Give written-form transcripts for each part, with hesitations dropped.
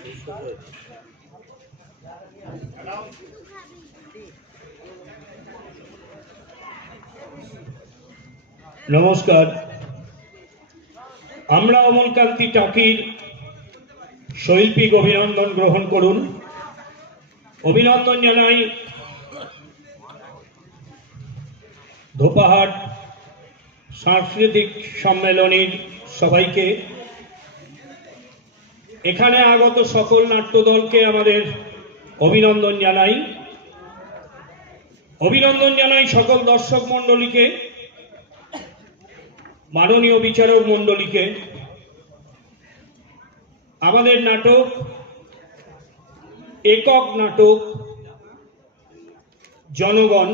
নমস্কার। আমরা অমলকান্তি টাকির শৈল্পিক অভিনন্দন গ্রহণ করুন। অভিনন্দন জানাই ধোপাহাট সাংস্কৃতিক সম্মেলনের সবাইকে, এখানে আগত সকল নাট্যদলকে আমাদের অভিনন্দন জানাই। অভিনন্দন জানাই সকল দর্শক মণ্ডলীকে, মাননীয় বিচারক মণ্ডলীকে। আমাদের নাটক একক নাটক জনগণ,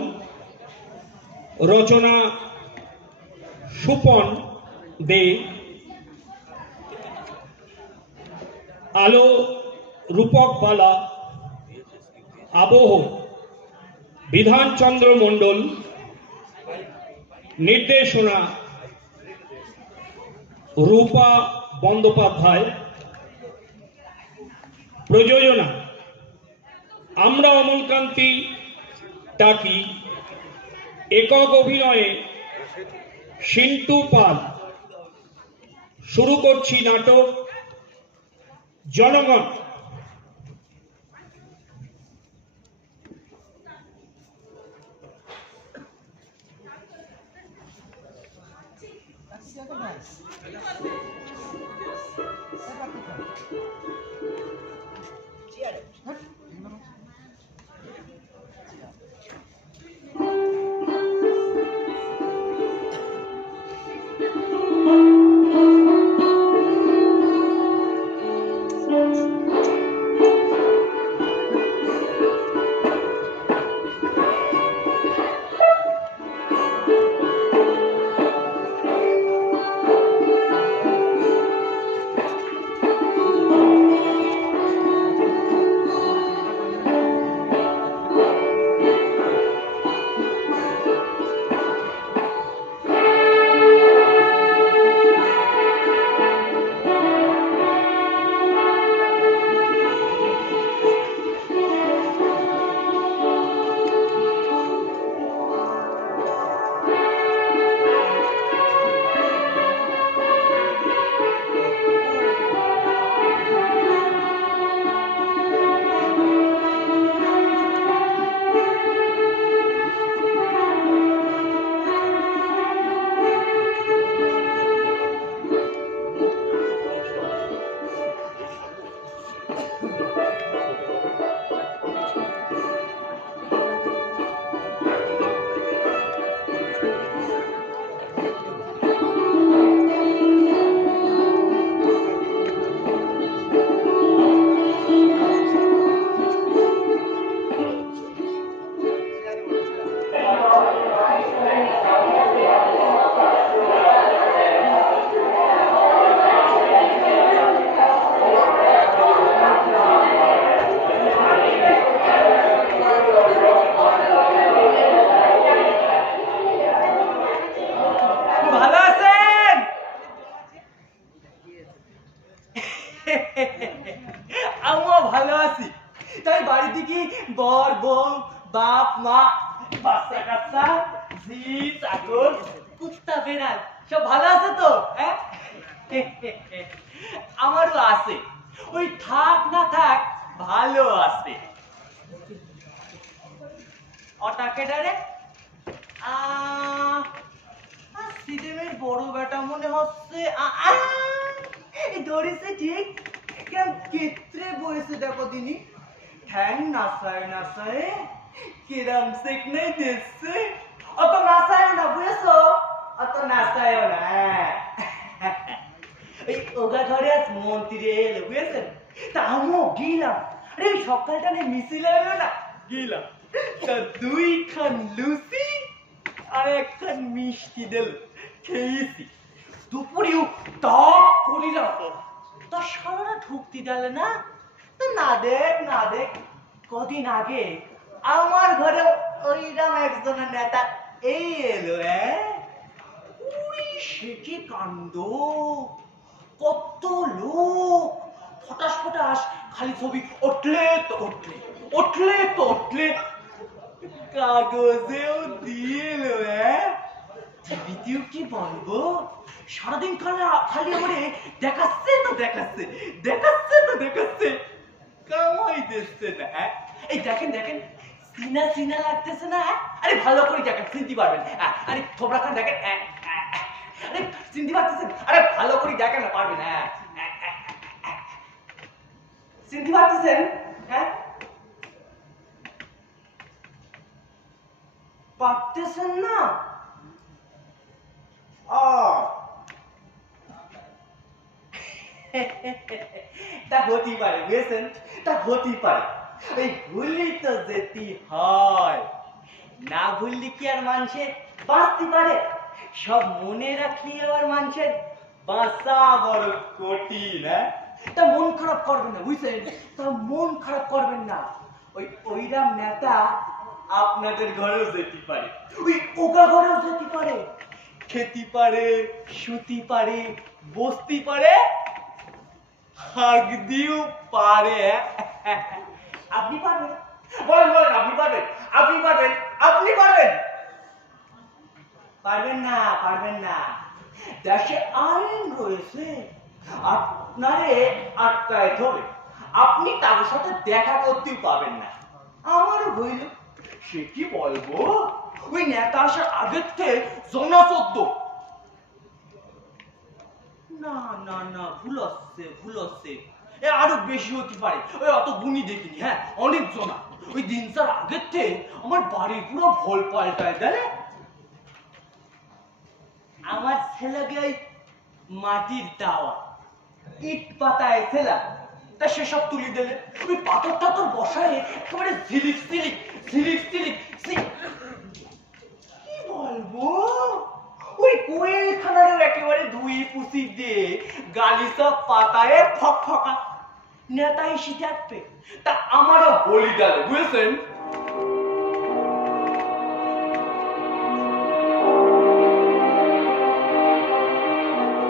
রচনা সুপন দে, আলো রূপক বালা, আবহ বিধানচন্দ্র মণ্ডল, নির্দেশনা রূপা বন্দ্যোপাধ্যায়, প্রযোজনা আমরা অমলকান্তি টাকি, একক অভিনয়ে সিন্টু পাল। শুরু করছি নাটক জনগণ। আমিও ভালো আছি। তাই বাড়িতে কি বর বউ বাপ মা বাচ্চা কাচ্চা ঝি চাকর কুত্তা বেড়াল সব ভালো আছে তো? আমারও আছে, ওই থাক না থাক ভালো আছে। অটাকে ডারে সিটেমের বড় বেটা মনে হচ্ছে। ধরেছে ঠিক, কেন কেত্রে বয়েছে দেখো দিনি, ঠ্যাং নাচায় নাচায় কিরাম সেক নেই দেখছে। অত নাচায় না বুঝেছো, অত নাচায় না। এই ওগা ঘরে আজ মন্ত্রী এলো বুঝেছেন, তা আমিও গিলাম। আরে সকালটা নিয়ে মিছিল এলো না, গিলাম। তা 2 খান লুচি আর 1 খান মিষ্টি দিল, খেয়েছি। দুপুরেও টক করিলাম, তা সারাটা ঢুকতে দিলে না। তো না দেখ কদিন আগে আমার ঘরে ওইরাম একজনের নেতা এই এলো। সে কি কাণ্ড, কত লোক ফটাস ফটাস খালি ছবি উঠলে তো উঠলে, উঠলে তো উঠলে, কাগজেও দিয়ে এলো। টিভিতেও কি বলবো, সারাদিন খালি খালি আমারে দেখাচ্ছে তো দেখাচ্ছে, দেখাচ্ছে তো দেখাচ্ছে, কামাই দিচ্ছে না। এই দেখেন দেখেন, সিনা সিনা লাগতেছে না? আরে ভালো করে দেখেন, চিনতে পারবেন। আরে থোবরা খান দেখেন, আরে চিনতে পারতেছেন? আরে ভালো করে দেখেন না, পারবেন? চিনতে পারতেছেন? পারতেছেন না? তা হতেই পারে, বুঝেছেন? তা হতেই পারে। ওই ভুললি তো যেতে হয়, না ভুললি কি আর মানুষের বাঁচতে পারে? সব মনে রাখলি আবার মানুষের বাঁচা বড় কঠিন। তা মন খারাপ করবেন না, বুঝছেন? তা মন খারাপ করবেন না। ওইরাম নেতা আপনাদের ঘরেও যেতে পারে, ওই ওগা ঘরেও যেতে পারে, খেতে পারে, শুতে পারে, বসতে পারে, হাগ দিও পারে। আপনি পারবেন? বলেন বলেন, আপনি পারবেন? আপনি পারবেন? আপনি পারবেন? পারবেন না, পারবেন না। দেশে আইন রয়েছে, আপনারে আটকায় ধরে আপনি তার সাথে দেখা করতেও পাবেন না। আমারও হইল, সে কি বলবো, ওই নেতা আসার আগের থেকে জনসদ্য। না না না, ভুল হচ্ছে, ভুল হচ্ছে। আরো বেশি হতে পারে, ওই অত গুণী দেখিনি। অনেক জনা। ওই দিনটার আগের থেকে আমার বাড়ির পুরো ভোল পাল্টায় দেয়। আমার ছেলেকে ওই মাটির দাওয়া, ইট পাতায় ছেলা, তা সেসব তুলি দিলে ওই পাথর টাথর বসায় একেবারে ঝিলিক ঝিলিক ঝিলিক ঝিলিক। কি বলবো, ওই কোয়েলখানারও একেবারে ধুই পুষি দিয়ে গালিচা পাতায় ফক ফকা। নেতা এসে থাকবে, তা আমারও বলি ডালে, বুঝেছেন?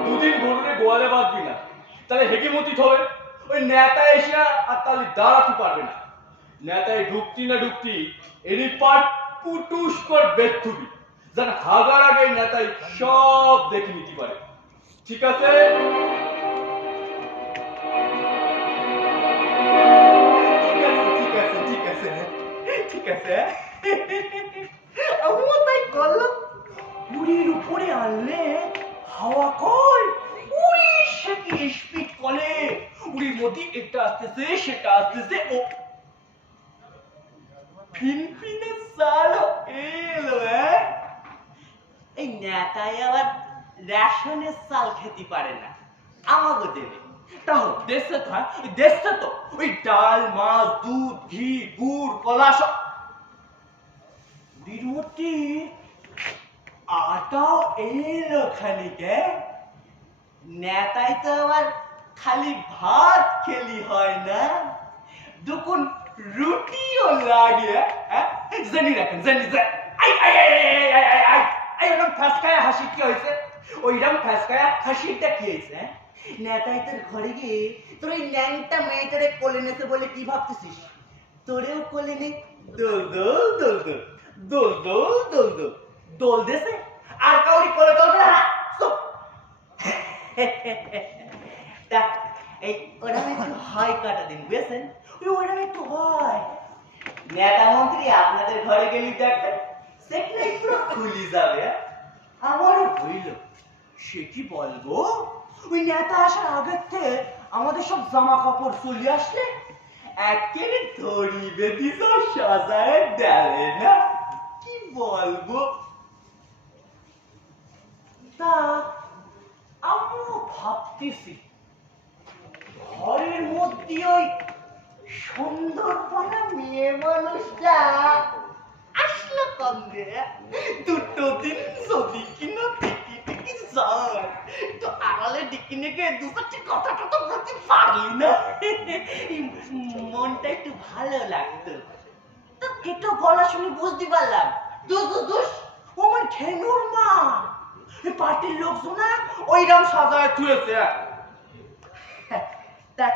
দুদিন গরুরে গোয়ালে বাঁধবি না, তাহলে হেগেমতি হবে। ওই নেতা এসে আর তাহলে দাঁড়াতে পারবে না। নেতায় ঢুকতি না ঢুকতি এনি পাট পুটুস কর বেথুবি, যেন হাগার আগে নেতাই সব দেখে নিতে পারে। ঠিক আছে? ঠিক আছে, ঠিক আছে, ঠিক আছে। আমিও তাই করলাম। মুড়ির উপরে আনলে হাওয়া কল, উড়ি সে কি স্পিড কলে, উড়ির মধ্যে এটা আসতেছে সেটা আসতেছে, ও ফিনফিনে সালো এলো। এই নেতায় আবার রেশনের চাল খেতে পারে না, আমাকে দেবে। তাহলে দেশে তো দেশে তো ওই ডাল, মাছ, দুধ, ঘি, গুড়, কলা সব মধ্যে আটাও এলো খানিকে। নেতাই তো আবার খালি ভাত খেলি হয় না, দুকুন রুটিও লাগে। জানি রাখেন, জানি ওইরকম ফাঁসকায়া হাসি কি হয়েছে? ওইরকম ফাঁসকায়া হাসিটা কি হয়েছে? নেতাই তোর ঘরে গিয়ে তোর ওই ন্যাংটা মেয়েটারে কোলে নেছে বলে কি ভাবতেছিস? তোরেও কোলে নে, দোল দোল দোল দোল দোল দোল দোল দোল দোল দেশে আর কাউরি কোলে চলবে না। তা এই ওরকম একটু হয় কাটা দিন, বুঝেছেন? ওরকম একটু হয়। নেতা মন্ত্রী আপনাদের ঘরে গেলি দেখবেন সেটা একটু খুলি যাবে। আমারও হইল, সে কি বলবো, ওই নেতা আসার আগের থেকে আমাদের সব জামা কাপড় চলে আসলে একেবারে ধরি বেঁধি সব সাজায় দেয় না। কি বলবো, তা আমিও ভাবতেছি ঘরের মধ্যে ওই সুন্দরবনা মেয়ে মানুষটা আসলো কম রে। দুটো দিন যদি কিনা দেখি দেখি যায়, তো আড়ালে ডেকে নেকে দু চারটি কথা টথা বলতে পারলি না, মনটা একটু ভালো লাগতো। তো কেটো গলা শুনে বুঝতে পারলাম দোষ দোষ ও আমার ঘেনুর মা। পার্টির লোকজন ওইরকম সাজায় থুয়েছে। তা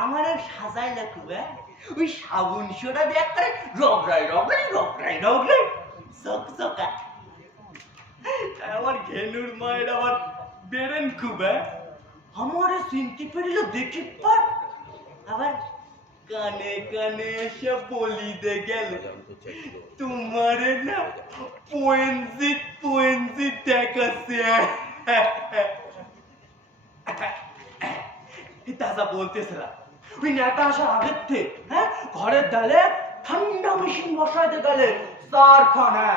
আমার আর সাজাই না খুব ওই সাবুন সোডা দিয়ে করে রগড়াই রগড়াই রগড়াই রগড়াই চকচকা আমার ঘেনুর মায়ের আবার বেরেন খুব আমার চিনতে পেরিল দেখি পার আবার কানে কানে এসে বলি দে গেল তোমারে না পোয়েন্সি দেখাচ্ছে তাজা বলতেছে না ওই নেতা আসার আগের থেকে ঘরের ডালে ঠান্ডা মেশিন বসাইতে গেলে চার খানা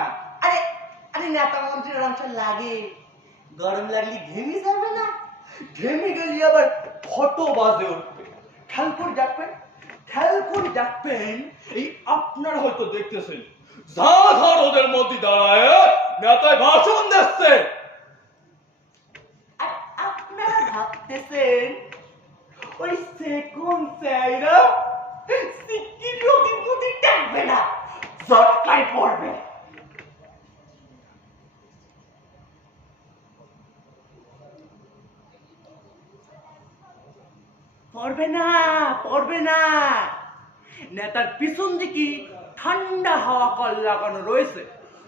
আরে আরে নেতা মন্ত্রীর অংশ লাগে গরম লাগলে ঘেমি যাবে না ঘেমে গেলে আবার ফটো বাজে উঠবে খেয়াল করে দেখবেন এই আপনারা হয়তো দেখতেছেন যা ধর ওদের মধ্যে দাঁড়ায় নেতায় ভাষণ দিচ্ছে আপনারা ভাবতেছেন ওই সেকেন্ড চাইরা সিকির রোগীর মধ্যে থাকবে না জটকায় পড়বে পড়বে না নেতার পিছন দিকে ঠান্ডা হাওয়া কল লাগানো রয়েছে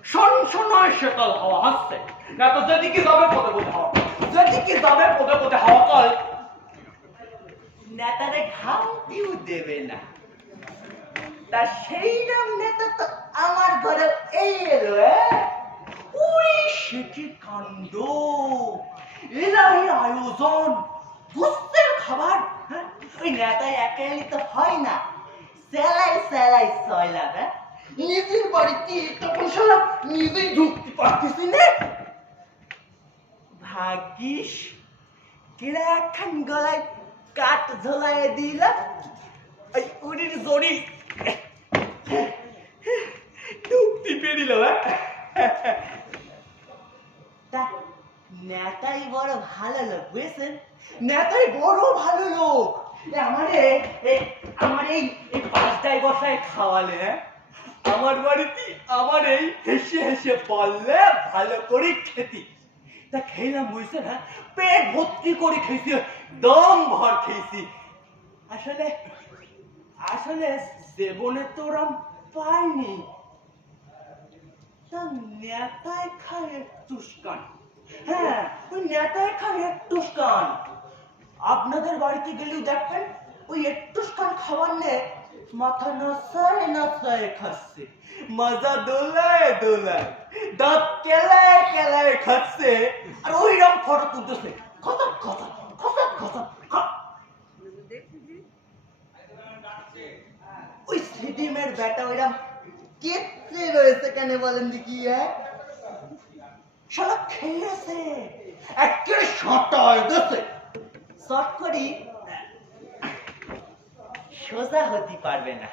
সনসনায় শীতল হাওয়া হাসছে নেতা যেদিকে যাবে পদে পদে হাওয়া কল নেতারে ঘামটিও দেবে না তা সেই নাম নেতা তো আমার ঘরে এলো ওই সে কি কাণ্ড এলাই আয়োজন বুঝতের খাবার ওই নেতায় একাই তো হয় না সেলাই সয়লা নিজের বাড়িতে তখন সারা নিজেই ঢুকতে পারতেছি না ভাগ্যিস কেরা একখান গলায় কাঠ ঝোলাই দিলাম ওই উড়ির জড়ি ঢুকতে পেরিল নেতাই বড় ভালো লোক বুঝেছেন নেতাই বড় ভালো লোক আমার এই পাঁচটায় বসায় খাওয়ালে আমার বাড়িতে আমার এই হেসে বললে ভালো করে খেতি তা খেলাম বুঝছে না পেট ভর্তি করে খেয়েছি দম ভর খেয়েছি আসলে জীবনে তো ওরম পাইনি তা নেতায় খায় একটুস্কান ওই নেতায় খায় একটুস্কান আপনাদের বাড়িতে গেলেও দেখবেন ওই একটুস্কান খাবার নে মাথা নসায় খাচ্ছে মজা দোলায় দাঁত কেলায় খাচ্ছে আর ওইরকম ফটো তুলতেছে ওই সিডিমের ব্যাটা ওইরকম কেটে রয়েছে কেন বলেন দেখি শালা খেয়েছে একেবারে শটায় গেছে শট করি সোজা হতে পারবে না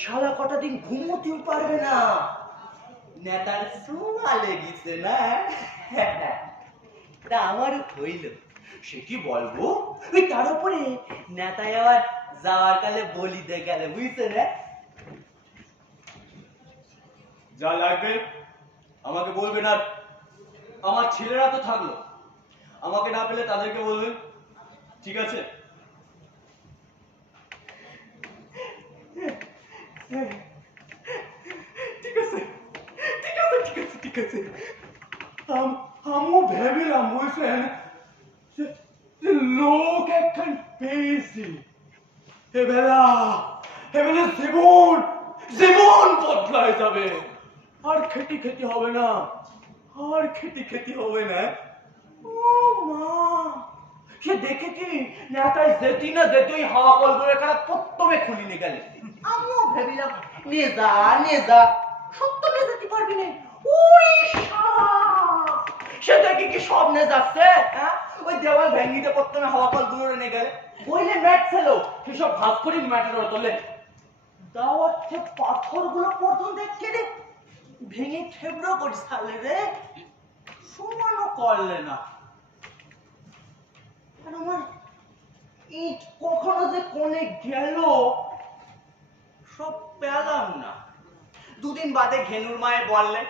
শালা কটা দিন ঘুমোতেও পারবে না নেতার সোয়া লেগেছে না তা আমারও হইল সে কি বলবো ওই তার উপরে নেতায় আবার যাওয়ার কালে বলি দিয়ে গেলে বুঝছে না যা লাগবে আমাকে বলবেন আর আমার ছেলেরা তো থাকলো আমাকে না পেলে তাদেরকে বলবেন ঠিক আছে ঠিক আছে আমিও ভেবেলাম বুঝছেন লোক একখান পেয়েছি এবেলা জীবন বদলায় যাবে আর খেতে হবে না ও মা সে দেখে কি নেতায় যেতি না যেতে ওই হাওয়া কলগুলো এখানে প্রথমে খুলি নিয়ে গেলে আমিও ভেবিলাম নে যা সত্য নিয়ে যেতে পারবি না ওই সে দেখে কি সব নিয়ে যাচ্ছে ওই দেওয়াল ভেঙ্গিতে প্রথমে হাওয়া কলগুলো নিয়ে গেলে বইলে ম্যাট ছিল সেসব ভাগ করি ম্যাটের ওরা তোলে দাওয়ার থেকে পাথরগুলো পর্যন্ত কেটে ভেঙে ঠেবড়ো করে ছাড়লে রে সমানও করলে না আমার ইট কখনো যে কোনে গেল সব পেলাম না দুদিন বাদে ঘেনুর মায়ে বললে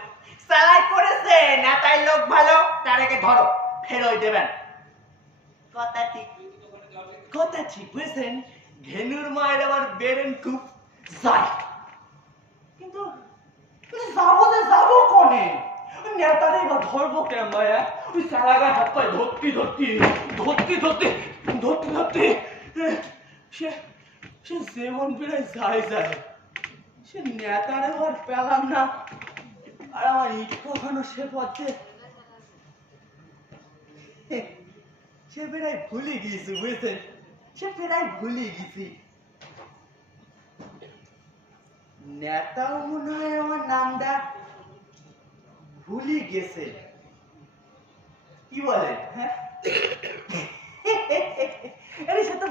সালাই করেছে নেতায় লোক ভালো তারাকে ধরো ফেরোই দেবেন কথা ঠিক বুঝেছেন ঘেনুর মায়ের আবার বেরেন খুব যাই, কিন্তু যাবো কনে? ওই নেতারে এবার ধরবো কেমন? ওই সারাগার হাত পায়ে ধরতে সে জীবন বেড়ায় যায় সে নেতারে এবার পেলাম না। আর আমার ইট কখনো সে পথে সে বেড়ায় ভুলে গিয়েছি, বুঝেছেন? সে বেড়ায় ভুলে গেছি। নেতাও মনে হয় আমার নামটা ভুলি গেছে, কি বলে? হ্যাঁ, আরে সে তো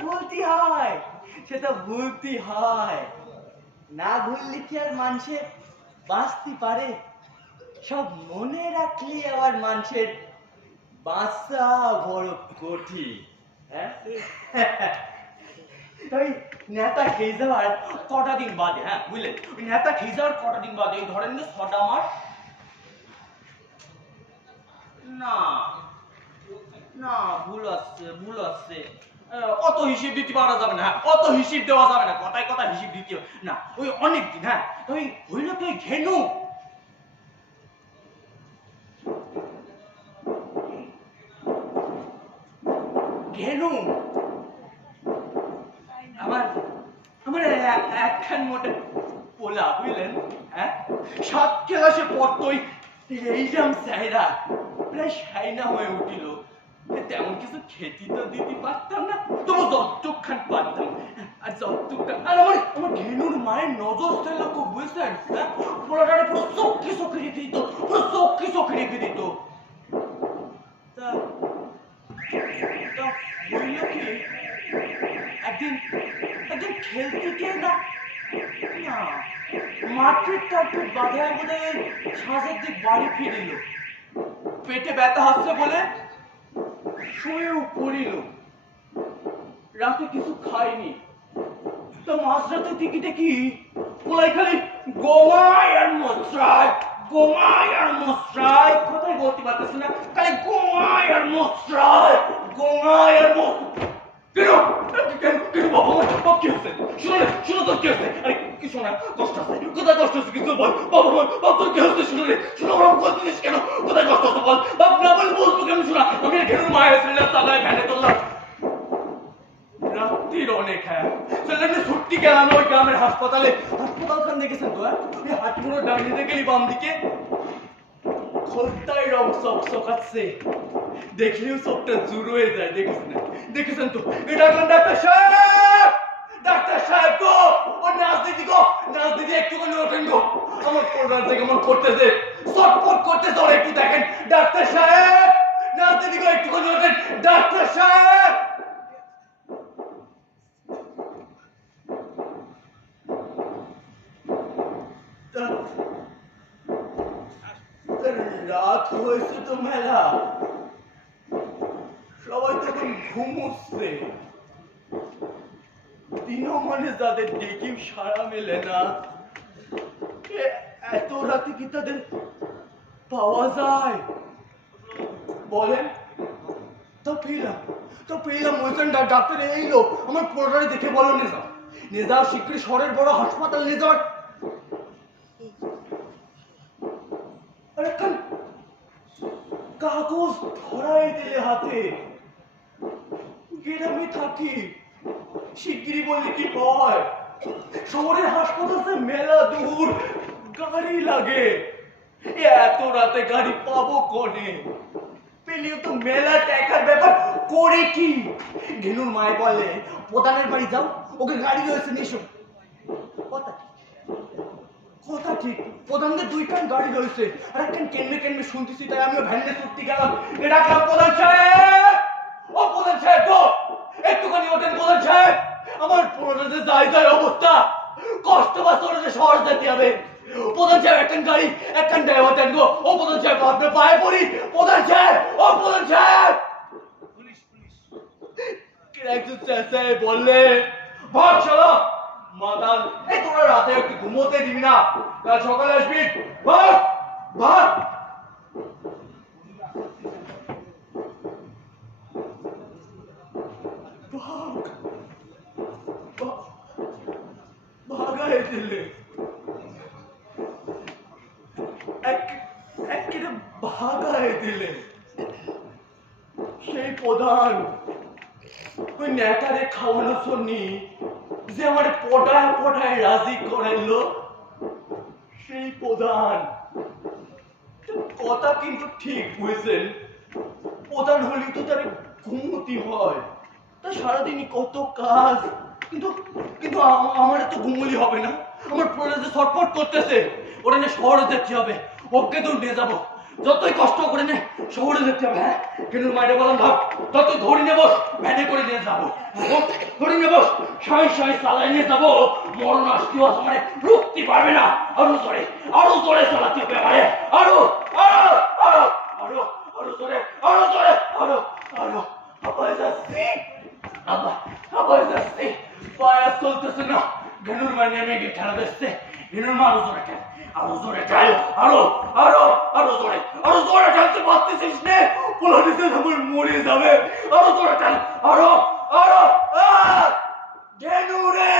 ভুলতে হয়, না ভুললে কি আর মানুষের বাঁচতে পারে? সব মনে রাখলে আবার মানুষের বাঁচা বড় কঠিন। হ্যাঁ, ওই নেতা খেয়ে যাওয়ার কটা দিন বাদে, হ্যাঁ বুঝলেন, ওই নেতা খেয়ে যাওয়ার কটা দিন বাদে, ধরেন যে 6টা মাস, না না ভুল আসছে অত হিসেব দিতে পারা যাবে না, অত হিসেব দেওয়া যাবে না, কথায় কথা হিসেব দিতে না, ওই অনেক দিন। হ্যাঁ, ওই হইল তো ঘেনু আমার একখান মোটে পোলা, বুঝলেন? হ্যাঁ, 7 ক্লাসে পড়তোই এইরাম চাইরা প্রায় সাইনা হয়ে উঠিল। তেমন কিছু খেতে তো দিতে পারতাম না, তবু যতটুকখান পারতাম। আর যতটুকখান, আর আমার ঘেনুর মায়ের নজর ছিল খুব, বুঝছেন? হ্যাঁ, পোলাটারে পুরো চোখে রেখে দিত, পুরো চোখে রেখে দিত। তা বলল কি, একদিন খেলতে গিয়ে না মাঠের টাটে বাধায় বলে সাঁঝের দিক বাড়ি ফিরিল, পেটে ব্যথা হচ্ছে বলে শুয়েও পড়িল, রাতে কিছু খাইনি। তো মাঝরাতে দিকে দেখি পোলাই খালি গোমায় আর মশরায়, কোথায় বলতে পারতেছি না, খালি গোমায় আর মশরায়। শুনো তোর কি হচ্ছে? আরে কি শোনা, কষ্ট আছে, কোথায় কষ্ট হচ্ছে কিছু বল। বাবা তোর কি হচ্ছে? শুনো বাবা, বলছিস কেন? কোথায় কষ্ট হচ্ছে বল। বাপ না বলে বলবো কেন? শোনা, আমি ঘেনুর মায়ের ছেলে তালায় ভ্যানে তুললাম রাত্রির অনেক। হ্যাঁ, ছেলেটা ছুট্টি গেলাম ওই গ্রামের হাসপাতালে। হাসপাতালখান দেখেছেন তো? হ্যাঁ, হাটপুরো ডান দিকে গেলি বাম দিকে খোলতায় রং চকচকাচ্ছে, দেখলেও চোখটা জুর হয়ে যায়। দেখেছেন তো? এটা কোন ডাক্তার সাহেব গো, ও নাচ দিদি একটুখানি ওঠেন গো, আমার প্রোগ্রামটা কেমন করতেছে, চটপট করতেছে, ওর একটু দেখেন। ডাক্তার সাহেব, নাচ দিদি গো, একটুখানি ওঠেন ডাক্তার সাহেব। রাত হয়েছে তো মেলা, সবাই তখন ঘুমোচ্ছে। দিনও মানে যাদের ডেকেও সাড়া মেলে না, এত রাতে কি তাদের পাওয়া যায় বলেন? তো পেলাম ওইখান ডাক্তার এইলো, আমার পোড়াটারে দেখে বলো নিয়ে যাও শিগগিরই শহরের বড় হাসপাতাল নিয়ে যাও। আরেকখান কাগজ ধরাই দিলে হাতে, গ্রামে থাকি, শিগগিরই বললে কি হয়, শহরের হাসপাতালে মেলা দূর, গাড়ি লাগে, এত রাতে গাড়ি পাবো কোনে? পেলেও তো মেলা টাকার ব্যাপার, করে কি? ঘেনুর মায় বলে প্রধানের বাড়ি যাও, ওকে গাড়ি রয়েছে নিশো। কথা ঠিক, প্রধানদের 2খান গাড়ি রয়েছে, আর একখান কেনমে শুনতেছি, তাই আমিও ভ্যানে ছুটতে গেলাম। ডাকলাম প্রধান সাহেব, ও প্রধান সাহেব গো, একটুখানি ওঠেন প্রধান সাহেব, আমার পুরোটাতে যায় অবস্থা, কষ্ট পাচ্ছে, ওটা শহর যেতে হবে। প্রধান সাহেব একখান গাড়ি, একখান ড্রাইভার দেন গো। ও প্রধান সাহেব, আপনার পায়ে পড়ি প্রধান সাহেব, ও প্রধান সাহেব। একজন চেঁচায় বললে, ভাগ শালা মাতাল, এই তোরা রাতে একটু ঘুমোতে দিবি না, কাল সকালে আসবি, ভাগ ভাগ। ভাগ ভাগায় দিলে, একেবারে ভাগায় দিলে। সেই প্রধান ওই নেতারে খাওয়ানো শুনি যে আমার পটায় পটায় রাজি করাইলো, সেই প্রধান। কথা কিন্তু ঠিক বুঝছেন, প্রধান হলে তো তার ঘুমতি হয়, তা সারাদিনই কত কাজ, কিন্তু কিন্তু আমার তো ঘুমলি হবে না, আমার পড়ে যে ছটফট করতেছে, ওরা নিয়ে শহরে যেতে হবে, ওকে তো নিয়ে যাবো, যতই কষ্ট করে নে শহরে যেতে হবে। হ্যাঁ কিন্তু মাইরে বললাম ভাব, যত ধরে নেবো ভ্যানে করে নিয়ে যাবো, ধরে নেবো সাই সাই চালাই নিয়ে যাবো, মরণ আসতেও মানে রুখতে পারবে না, আরো জোরে চালাতে হবে আমারে, আরো আরো আরো আরো আরো জোরে, আরো জোরে, আরো আরো আবার যাচ্ছি, আবার যাচ্ছি, পায়া চলতেছে না, ঘেনুর মা নেমে গিয়ে ঠেলা দিচ্ছে, ঘেনুর মা আরো জোরে ঠেল, আরো জোরে ঠেল, আরো আরো আরো জোরে ঠেলতে পারতেছিস নে, পোলাটিতে আমার মরে যাবে, আরো জোরে ঠেল, আরো আরো ঘেনু রে।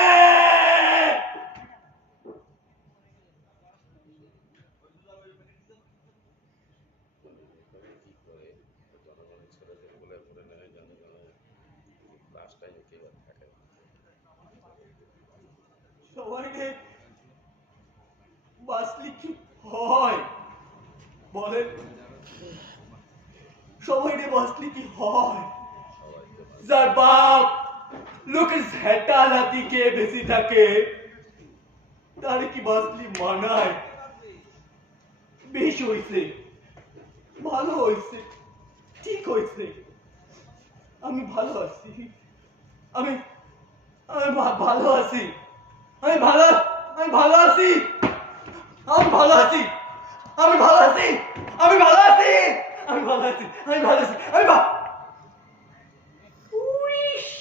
সবাইকে বাঁচলে কি হয় বলেন, সবাইকে বাঁচলে কি হয়? যার বাপ লোকের ঝেঁটা লাতি কে বেশি থাকে, তার কি বাঁচলি মানায়? বেশ হয়েছে, ভালো হয়েছে, ঠিক হয়েছে, আমি ভালো আছি, আমি আমি ভালো আছি, আমি ভালো আমি ভালো আছি, আমি ভালো আছি, আমি ভালো আছি, আমি ভালো আছি, আমি ভালো আছি, আমি ভালো আছি, আমি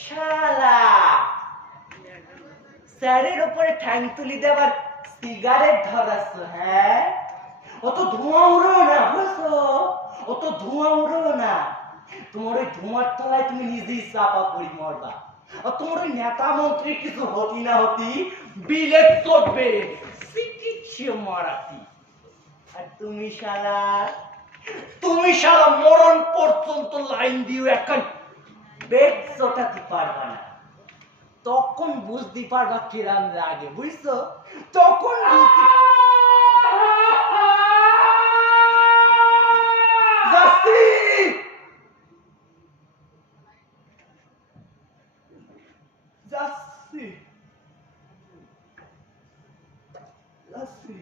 শালা স্যারের উপরে ঠ্যাং তুলি দেবার সিগারেট ধরাচ্ছ? হ্যাঁ, অত ধোঁয়া উড়ো না বুঝছো, অত ধোঁয়া উড়ো না, তোমার ওই ধোঁয়ার তলায় তুমি নিজেই চাপা পড়ি মরবা, আর তোমার ওই নেতা মন্ত্রী কিছু হতি না হতি বিলে চড়বে চিকিৎসা মারাতি, আর তুমি শালা মরণ পর্যন্ত লাইন দিও একখান বেগ চটাতে পারবা না, তখন বুঝতে পারবা কিরাম লাগে, বুঝছো? তখন যাচ্ছি যাচ্ছি যাচ্ছি।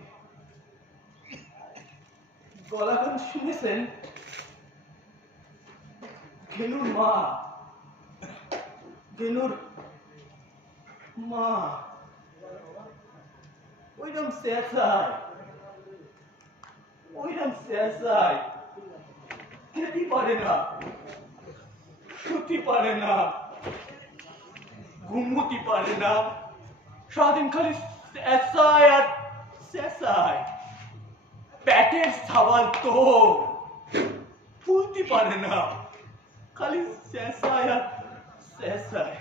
গলা গান শুনেছেন? ঘেনুর মা, ঘেনুর মা ওইরকম চেঁচায়, ওইরকম চেঁচায়, খেতে পারে না, শুতে পারে না, ঘুমোতে পারে না, সারাদিন খালি চেঁচায় আর চেঁচায়, পেটের সাবাল তো ফুলতে পারে না, খালি চেঁচায় আর চেঁচায়।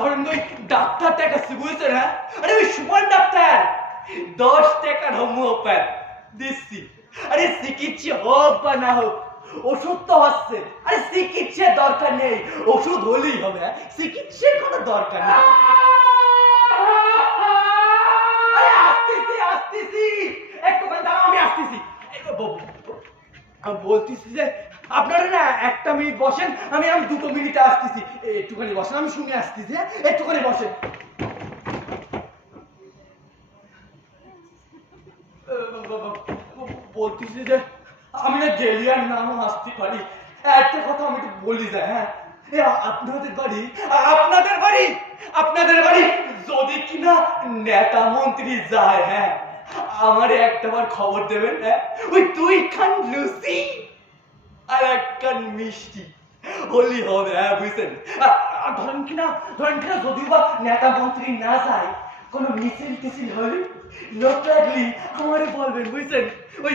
ধরেন ওই ডাক্তার দেখাচ্ছি বুঝছেন? হ্যাঁ আরে ওই সুপার ডাক্তার 10 টাকার হোমিওপ্যাথ দিচ্ছি, আরে চিকিৎসা হোক বা না হোক ওষুধ তো হচ্ছে, আরে চিকিৎসার দরকার নেই, ওষুধ হলেই হবে, চিকিৎসার কোনো দরকার নেই। আসতেছি একটুখানি দাঁড়াও, আমি আসতেছি, আমি বলতেছি যে আপনারা না একটা মিনিট বসেন, আমি 2 মিনিটে আসতেছি, একটুখানি বসেন, আমি শুনে আসতেছি, একটুখানি বসেন। বলতেছি যে আমি না জেলিয়ার নামও আসতে পারি, একটা কথা আমি একটু বলি যায়। হ্যাঁ আপনাদের বাড়ি যদি কিনা নেতা মন্ত্রী যায়, হ্যাঁ আমারে একটাবার খবর দেবেন, হ্যাঁ ওই 2 খান লুচি আর 1 খান মিষ্টি হলি হবে, হ্যাঁ বুঝছেন? ধরেন কিনা যদিও বা নেতা মন্ত্রী না যায়, কোনো মিছিল টিছিল হলে লোক লাগলি আমারে বলবেন, বুঝছেন? ওই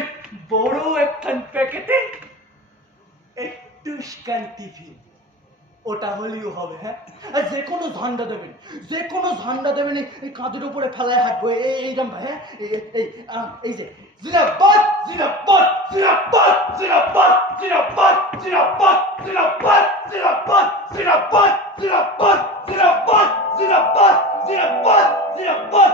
বড় একখান প্যাকেটে একটু টিফিন ওটা হলেও হবে, হ্যাঁ? আর যে কোনো ঝান্ডা দেবেন, যে কোনো ঝান্ডা দেবেন, এই কাঁধের উপরে ফেলায় হাঁটবো, এইরকম ভাই, হ্যাঁ? এই যে জিন্দাবাদ জিন্দাবাদ জিন্দাবাদ জিন্দাবাদ জিন্দাবাদ জিন্দাবাদ জিন্দাবাদ জিন্দাবাদ জিন্দাবাদ জিন্দাবাদ জিন্দাবাদ জিন্দাবাদ জিন্দাবাদ জিন্দাবাদ